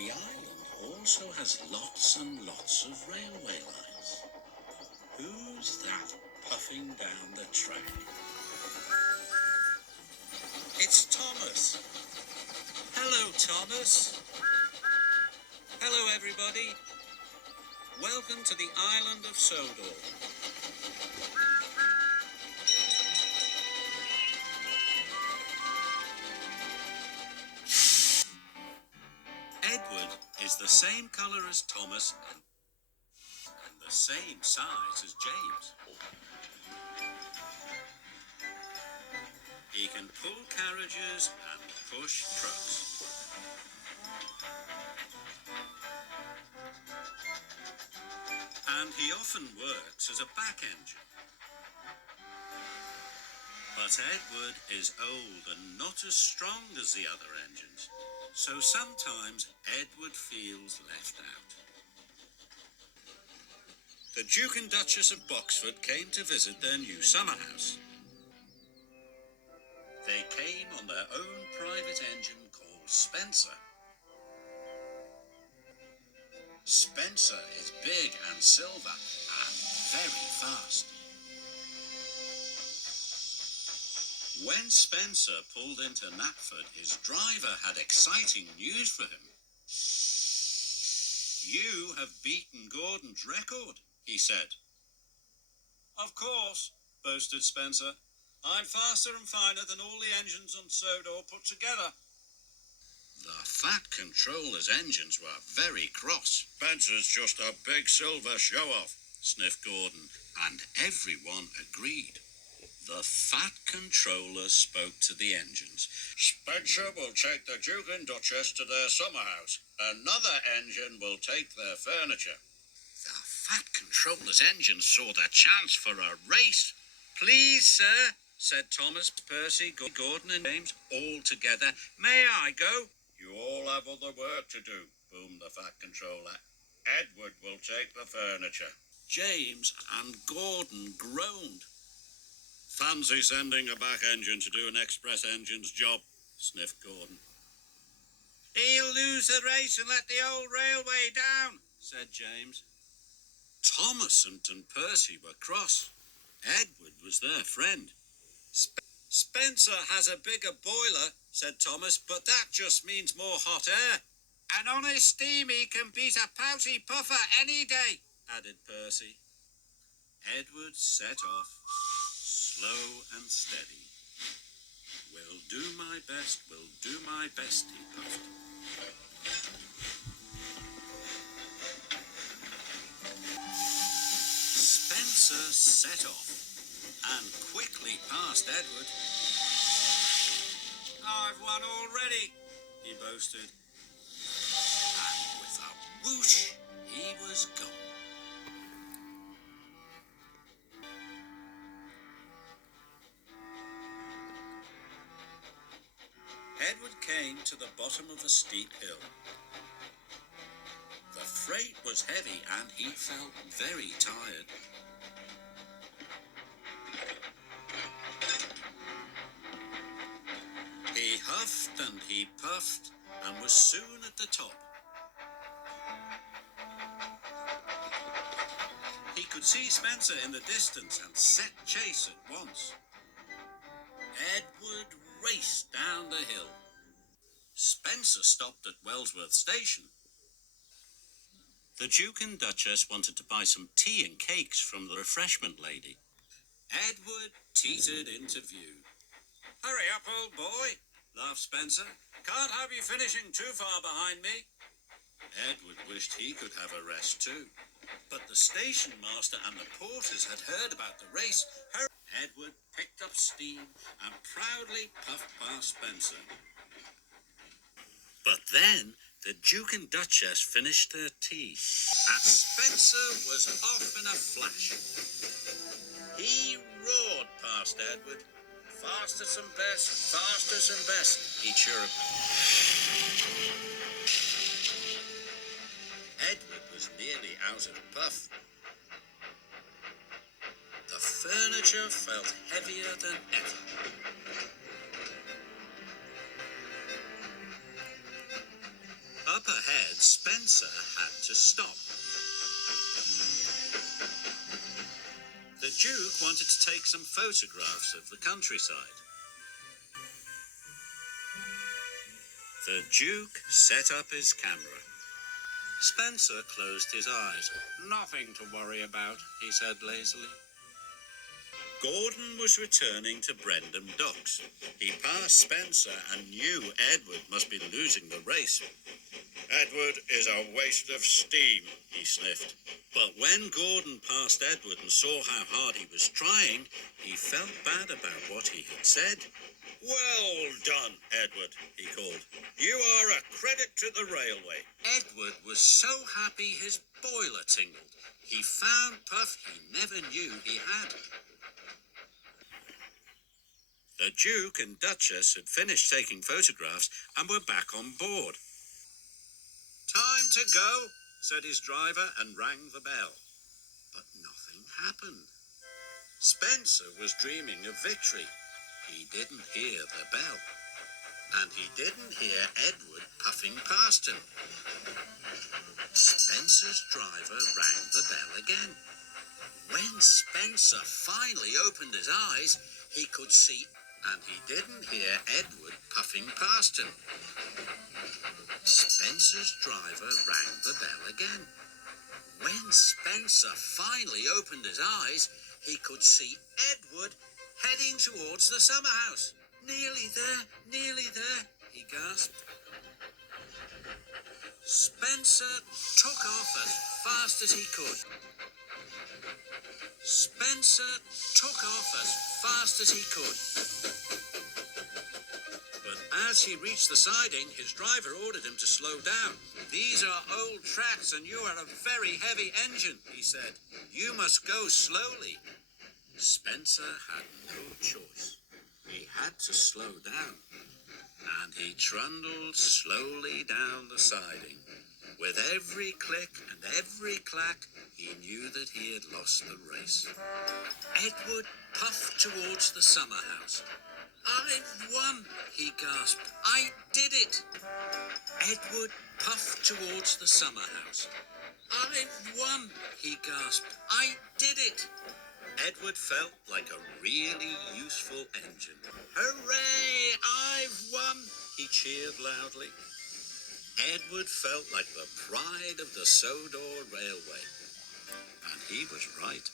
The island also has lots and lots of railway lines. Who's that puffing down the track? It's Thomas. Hello, Thomas. Hello, everybody. Welcome to the island of Sodor. Edward is the same colour as Thomas and the same size as James. He can pull carriages and push trucks. And he often works as a back engine. But Edward is old and not as strong as the other engines, so sometimes Edward feels left out. The Duke and Duchess of Boxford came to visit their new summer house. They came on their own private engine called Spencer. Spencer is big and silver and very fast. When Spencer pulled into Knapford, his driver had exciting news for him. "You have beaten Gordon's record," he said. "Of course," boasted Spencer. "I'm faster and finer than all the engines on Sodor put together." The Fat Controller's engines were very cross. "Spencer's just a big silver show-off," sniffed Gordon, and everyone agreed. The Fat Controller spoke to the engines. "Spencer will take the Duke and Duchess to their summer house. Another engine will take their furniture." The Fat Controller's engines saw their chance for a race. "Please, sir," said Thomas, Percy, Gordon and James, all together. "May I go?" "You all have other work to do," boomed the Fat Controller. "Edward will take the furniture." James and Gordon groaned. "Fancy sending a back engine to do an express engine's job," sniffed Gordon. "He'll lose the race and let the old railway down," said James. Thomas and Percy were cross. Edward was their friend. "Spencer has a bigger boiler," said Thomas, "but that just means more hot air." "And on his steam he can beat a pouty puffer any day," added Percy. Edward set off, slow and steady. "Will do my best, will do my best," he puffed. Spencer set off and quickly passed Edward. "I've won already," he boasted. And with a whoosh, he was gone. Edward came to the bottom of a steep hill. The freight was heavy and he felt very tired. He huffed and he puffed and was soon at the top. He could see Spencer in the distance and set chase at once. Edward raced down the hill. Spencer stopped at Wellsworth Station. The Duke and Duchess wanted to buy some tea and cakes from the refreshment lady. Edward teetered into view. "Hurry up, old boy," laughed Spencer. "Can't have you finishing too far behind me." Edward wished he could have a rest too. But the station master and the porters had heard about the race. Edward picked up steam and proudly puffed past Spencer. But then the Duke and Duchess finished their tea, and Spencer was off in a flash. He roared past Edward. "Fastest and best, fastest and best," he chirruped. Edward was nearly out of puff. The furniture felt heavier than ever. Up ahead, Spencer had to stop. The Duke wanted to take some photographs of the countryside. The Duke set up his camera. Spencer closed his eyes. "Nothing to worry about," he said lazily. Gordon was returning to Brendam Docks. He passed Spencer and knew Edward must be losing the race. "Edward is a waste of steam," he sniffed. But when Gordon passed Edward and saw how hard he was trying, he felt bad about what he had said. "Well done, Edward," he called. "You are a credit to the railway." Edward was so happy his boiler tingled. He found puff he never knew he had. The Duke and Duchess had finished taking photographs and were back on board. "Time to go," said his driver and rang the bell. But nothing happened. Spencer was dreaming of victory. He didn't hear the bell. And he didn't hear Edward puffing past him. Spencer's driver rang the bell again. When Spencer finally opened his eyes, he could see, and he didn't hear Edward puffing past him. Spencer's driver rang the bell again. When Spencer finally opened his eyes, he could see Edward heading towards the summer house. Nearly there, he gasped. Spencer took off as fast as he could. Spencer took off as fast as he could. But as he reached the siding, his driver ordered him to slow down. "These are old tracks and you are a very heavy engine," he said. "You must go slowly." Spencer had no choice. He had to slow down. And he trundled slowly down the siding. With every click and every clack, he knew that he had lost the race. Edward puffed towards the summer house. "I've won," he gasped. "I did it." Edward puffed towards the summer house. "I've won," he gasped. "I did it." Edward felt like a really useful engine. "Hooray! I've won!" he cheered loudly. Edward felt like the pride of the Sodor Railway. And he was right.